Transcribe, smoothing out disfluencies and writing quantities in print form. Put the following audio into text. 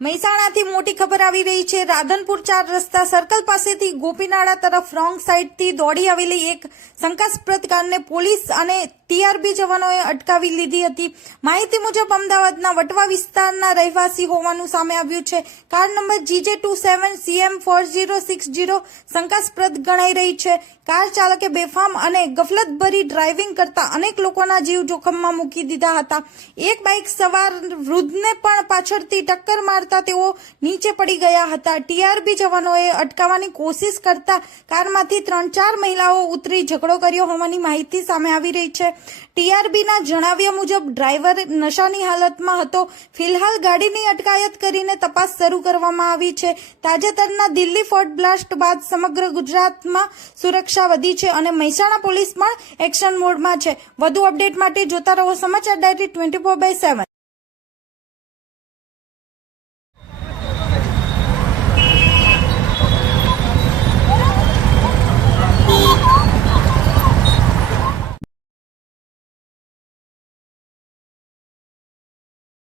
મહેસાણાથી મોટી ખબર આવી રહી છે। રાધનપુર 4 રસ્તા સર્કલ પાસેથી ગોપીનાળા તરફ રોંગ સાઈડથી દોડી આવેલી એક શંકાસ્પદ કારને પોલીસ અને ટીઆરબી જવાનોએ અટકાવી લીધી હતી। માહિતી મુજબ અમદાવાદના વટવા વિસ્તારના રહેવાસી હોવાનું સામે આવ્યું છે। કાર નંબર GJ27CM4060 શંકાસ્પદ ગણાઈ રહી છે। કાર ચાલકે બેફામ અને ગફલતભરી ડ્રાઇવિંગ કરતા અનેક લોકોના જીવ જોખમમાં મૂકી દીધા હતા। એક બાઇક સવાર વૃદ્ધને પણ પાછળથી ટક્કર મારતા તેઓ નીચે પડી ગયા હતા। ટીઆરબી જવાનોએ અટકાવવાની કોશિશ કરતા કારમાંથી 3-4 મહિલાઓ ઉતરી ઝઘડો કર્યો હોવાની માહિતી સામે આવી રહી છે। ટીઆરબીના જણાવ્યા મુજબ ડ્રાઈવર નશાની હાલતમાં હતો। ફિલહાલ ગાડીની અટકાયત કરીને તપાસ શરૂ કરવામાં આવી છે। તાજેતરના દિલ્હી ફોર્ટ બ્લાસ્ટ બાદ સમગ્ર ગુજરાતમાં સુરક્ષા વધી છે અને મહેસાણા પોલીસ પણ એક્શન મોડમાં છે। વધુ અપડેટ માટે જોતા રહો સમાચાર ડાયરી 24/7।